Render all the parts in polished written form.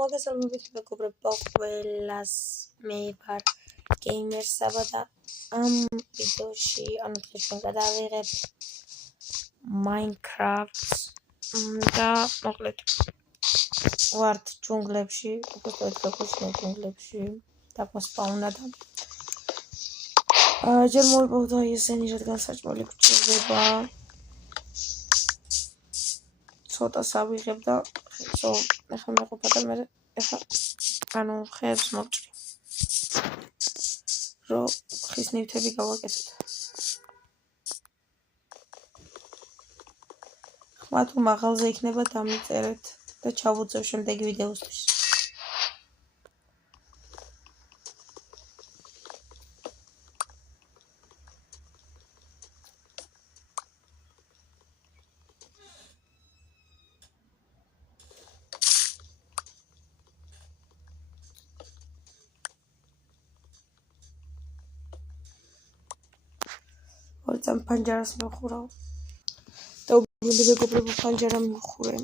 მოგესალმებით მეგობრებო, ყველას მე ვარ გეიმერ საბა და ამ ვიდეოში დღეს ჩვენ გადავიღებ Minecraft-ს და მოკლედ ვართ ჯუნგლებში, უბრალოდ გაგუშინე ჯუნგლებში დაგვასპაუნა და ჯერ მოვიპოვდა ესენი, რადგან საჭმელი გვჭირდება. ცოტას ავიღებ და ახლა მეყოფა და მე ახლა ხეებს მოვჭრი, რომ ხის ნივთები გავაკეთოთ. ხმა თუ მაღალზე იქნება დამიწერეთ და ჩავუწევ შემდეგი ვიდეოსთვის. ორწამ პანჯარას მივხურავ და უბრალოდ მეგობრებო პანჯარა მივხურე.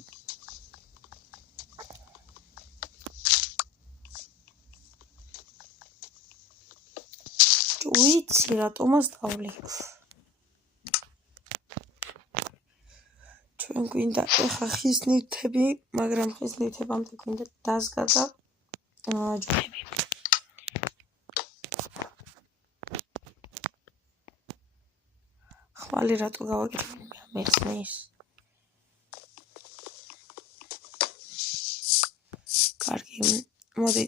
ვიცი რატომაც დავლიქ. ჩვენ გვინდა ეხა ხის ნივთები, მაგრამ ხის ნივთებამდე გვინდა დაზგა და ჯვრები. ხმალი რატო გავაკეთე მეცნის? კარგი, მოდი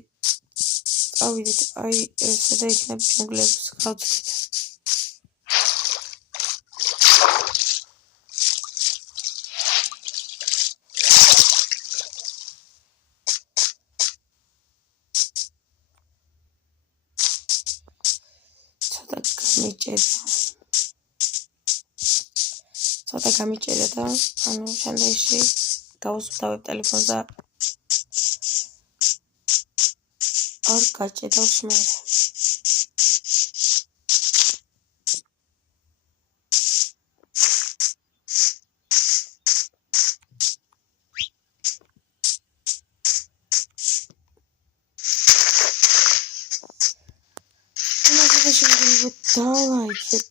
წავიდეთ, აი ესა და იქნებ ჯუნგლებს გავწვდით. ცოტა გამიჭერა და შემდეგში გავუსვდავებ ტელეფონს და არ გაჭედავს მე. დავაიქეთ.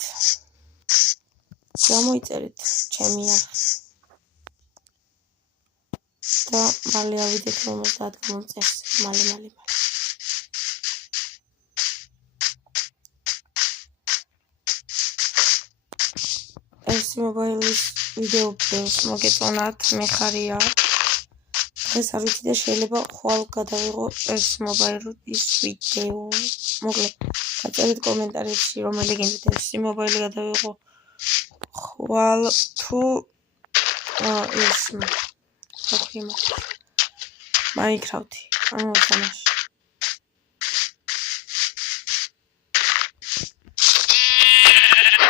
გამოიწერეთ ჩემი ახ და მალე ავიდეთ 50 გამომწერს. მალე. ეს მობაილის ვიდეოს მოგეწონათ, მე ხარია. დღეს არ ვიცი და შეიძლება ხვალ გადავიღო ეს მობაილის ვიდეო. მოკლედ, გაწერეთ კომენტარებში რომელი გინდათ ეს მობაილი გადავიღო ხვალ თუ ის Minecraft-ი, თამაში.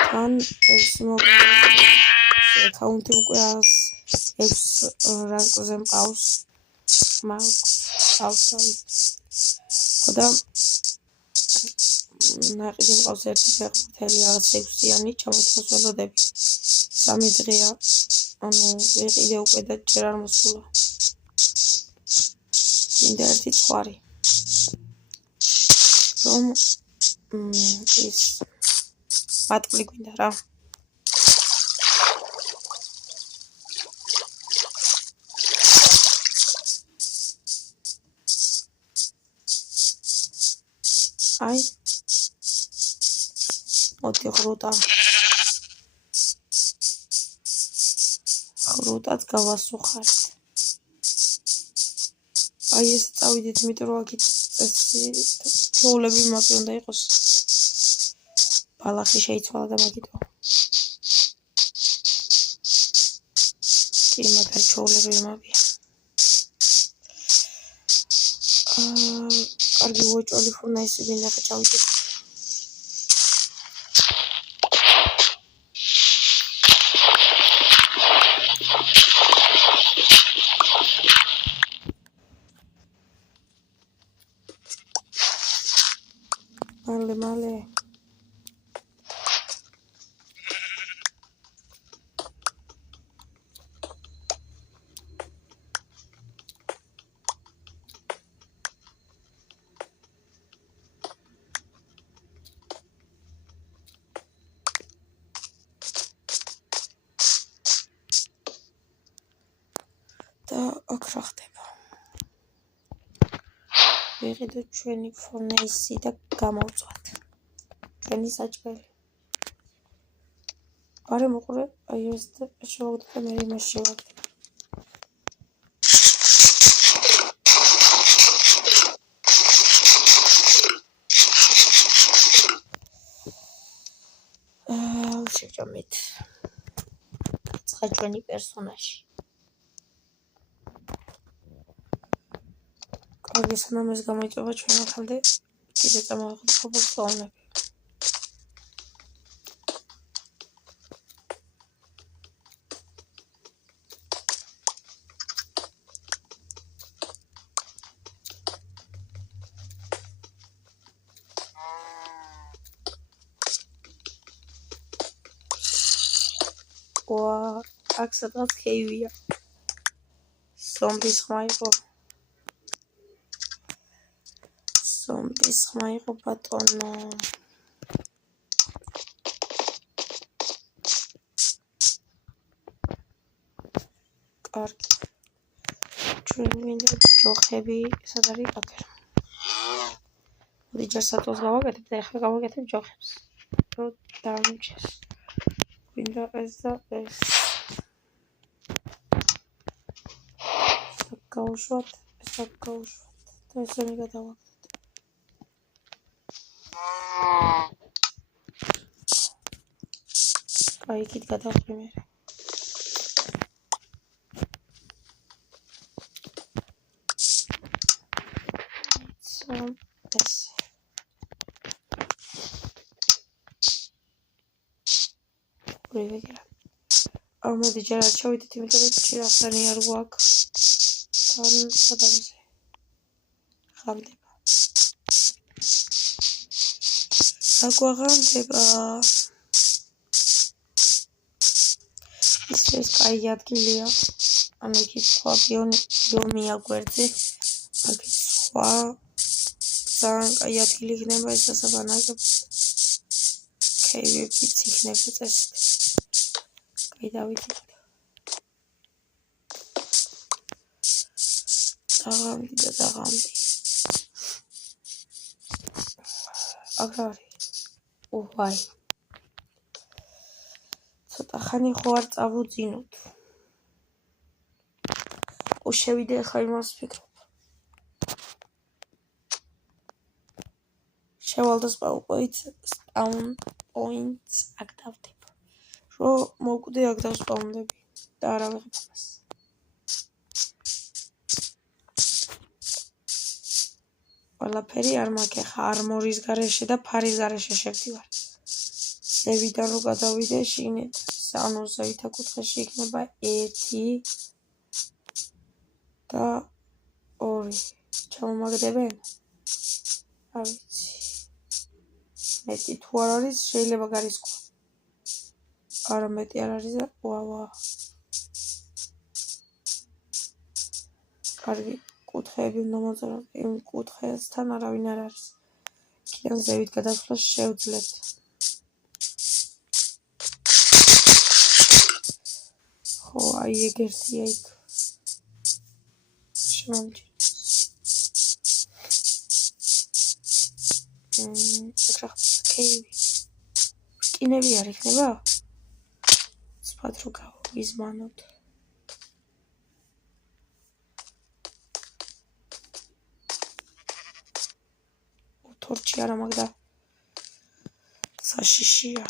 თან ეს მობაილი აკაუნტი უკვე 6 რანკზე მყავს. ხოდა ნაყიდი მყავს ერთი ფეხბურთელი 6-იანი ჩამოთვლას ველოდები. 3 დღეა, ვიყიდე უკვე და ჯერ არ მოსულა. გვინდა ერთი ცხვარი, რომ ის მატყლი გვინდა რა. აი მოდი ხრუტაც გავასუხართ. აი ეს წავიდეთ, იმიტომ რომ აქ ჩოულები მაპი უნდა იყოს. ბალახი შეიცვალა და მაგითო. კი, მაგარი ჩოულები მაპია. კარგი უოჭველი ფურნაისი გვინდა, ხა ჩავიდეთ. მალე. ვიყიდოთ ჩვენი ფორნეისი და გამოვწვათ ჩვენი საჭმელი. არე მოყურე, აი ეს შევაგდო და მე იმას შევაგდო. შევჭამეთ. ცხა ჩვენი პერსონაჟი. კარგი, სანამ ეს გამოიწვება ჩვენ ახალდე კიდე წამოვახედოთ ხობლსაუნები. აქ სადღაც ქეივია. სომბრის ხმა იყო. სომბრის ხმა იყო ბატონო. კარგი. ჩვენ მინდა ჯოხები, სად არის აქ? მოდი ჯერ საწოლს გავაკეთებ და ახლა გავაკეთებ ჯოხებს. რომ დამიჩეს. მინდა ეს და ეს. გავუშვათ, ეს გავუშვათ და ესენი გადავაკეთოთ. აი, იქით გადავხრი მე. ეს. ვიგერა. მოდი ჯერ არ ჩავიდეთ, იმიტომ რომ ჩირაღდანი არ გვაქვს. თან სადამზე. ღამდება. აგვაღამდება. ეს კაი ადგილია. ანუ იქით სხვა ბიომია გვერდზე. აქ სხვა ძალიან კაი ადგილი იქნება ეს სასაბანაკებლად. ქეივებიც იქნება წესით. კაი დავიდეთ. დაღამდი. აქ არის. ვაი. ცოტა ხანი ხო არ წავუძინოთ. შევიდე ახლა იმას ვფიქრობ. შევალ და spawn points აქ დავდება. რომ მოვკვდე აქ დავსპაუნდები და არა ვიღებ ამას. ყველაფერი არ მაქვს ახლა არმორის გარეშე და ფარის გარეშე შევდივარ. ზევიდან რომ გადავიდე შიგნით, ანუ ზევითა კუთხეში იქნება 1 და 2. ჩამომაგდებენ? არ ვიცი. მეტი თუ არ არის, შეიძლება გარისკვა. არა მეტი არ არის და ვა. კარგი, კუთხეები უნდა მოწეროთ. იმ კუთხესთან არავინ არ არის. იქიდან ზევით გადასვლა შევძლებთ. ხო, აი ეგ ერთია იქ. შემომჭირ. კეივი. კინები არ იქნება? სპად რო გავიზმანოთ. თორჩი არა მაგ და საშიშია.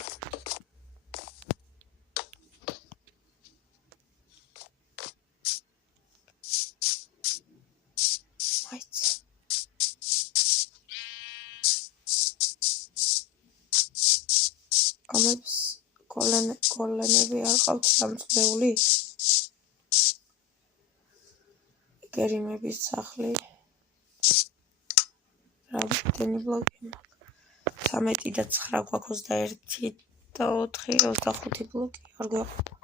ამებს კოლენები არ ყავთ დამწვეული? გერიმების სახლი. რამდენი ბლოკი მაქვს? 13 და 9 გვაქვს 21 და 4 25 ბლოკი. არ გვაქვს.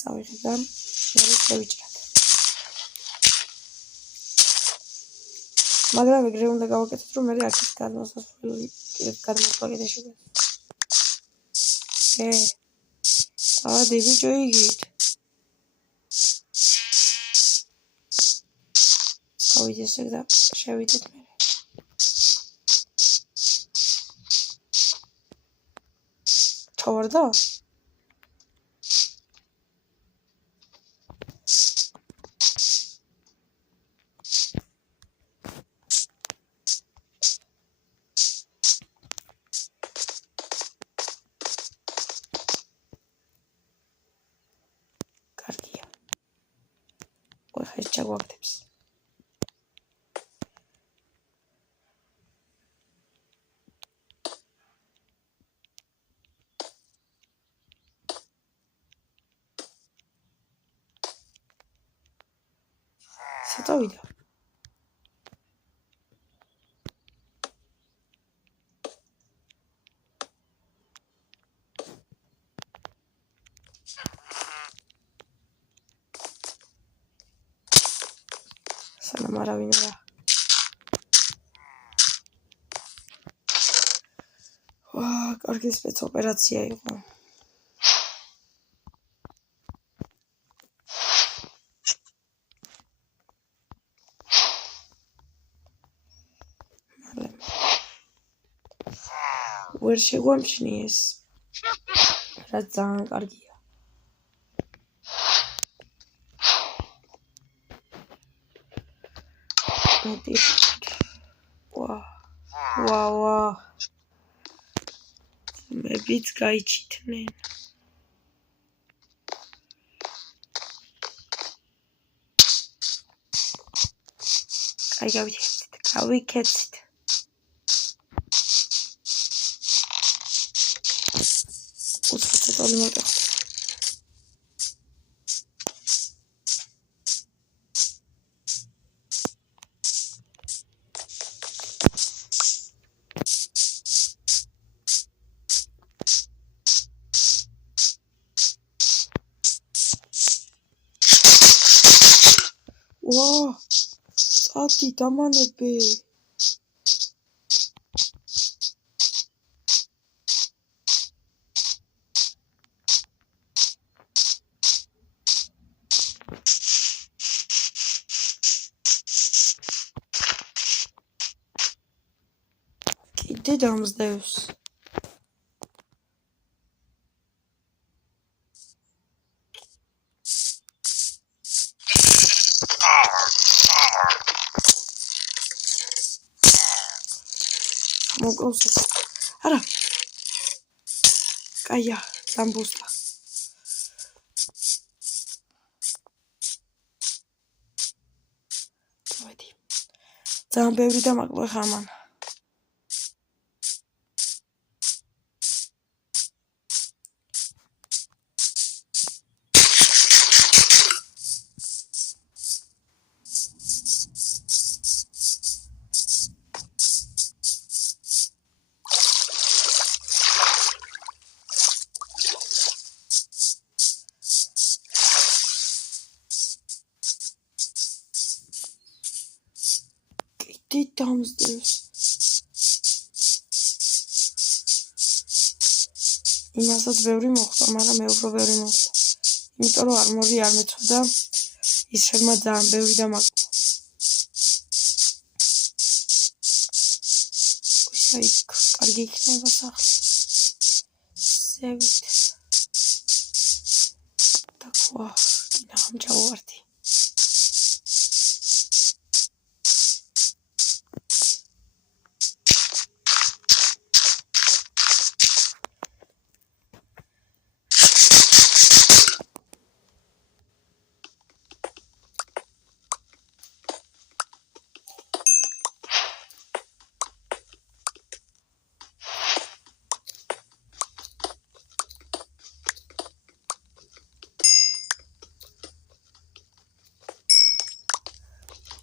წავიღე და მე შევიჭრათ. მაგრამ ეგრე უნდა გავაკეთოთ, რომ მე აქეთ გადმოსასვლელი გადმოსვლა კიდეში გვაქვს. ავადი ბიჭო იგივით. წავიდე ესე და შევიდეთ მე. ჩავარდა? კარგია. ხა ეს ჩაგვაგდებს. საწავიდა. სანამ არავინ არა. კარგი სპეცოპერაცია იყო. ვერ შეგვამჩნიეს. რაც ძალიან კარგია. ვა. მებიც გაიჩითნენ. აი გავიქეცით. უცბად წავდი მოტეხ. წადი დამანებე. კიდე დამსდევს. მოკავს. არა. კაია, დამბოსტა. წავედი. ძალიან ბევრი დამაკლო ხა მან. დამსდევს. იმასაც ბევრი მოხდა, მაგრამ მე უფრო ბევრი მოხდა. იმიტომ რომ არმორი არ მეცოდა ის შეგმა ძალიან ბევრი დამაკლო. აი, კარგი იქნება სახლი. ზევით. და ყვა, კიდამ ჩავარდი.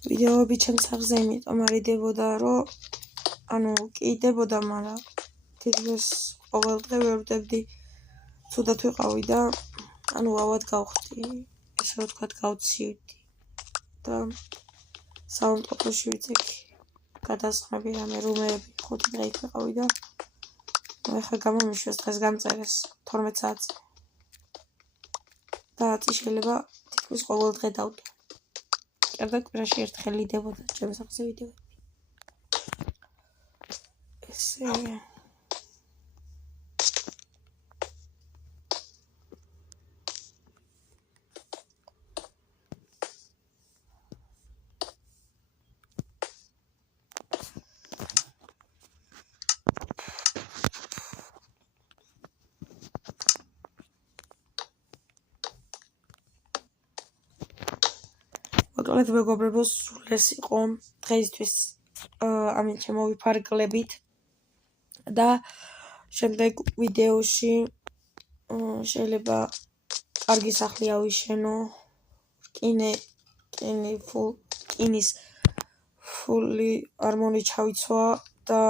ვიდეოები ჩემს სახლზე იმიტომ არ იდებოდა, რომ კი იდებოდა, მაგრამ თითქოს ყოველ დღე ვერ ვდებდი. ცუდად ვიყავი და ანუ ავად გავხდი, ესე რომ ვთქვათ, გავცივდი და საუნდტრეკში ვიცექი გადასხმები, რამე რუმეები 5 დღე იქ ვიყავი და ეხლა გამომიშვეს დღეს გამწერეს 12 საათზე და შეიძლება თითქმის ყოველ დღე დავდო. კერდა კვირაში ერთხელ ლიდებოდა ჩემს სახზე ვიდეოები. ესე მოკლედ მეგობრებო, სულ ეს იყო დღეისთვის ამით შემოვიფარგლებით და შემდეგ ვიდეოში შეიძლება კარგი სახლი ავიშენო, რკინის ფული არმონი ჩავიცვა და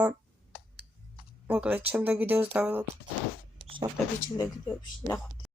მოკლედ შემდეგ ვიდეოს დაველოდოთ. შევხვდებით შემდეგ ვიდეოებში. ნახვამდის.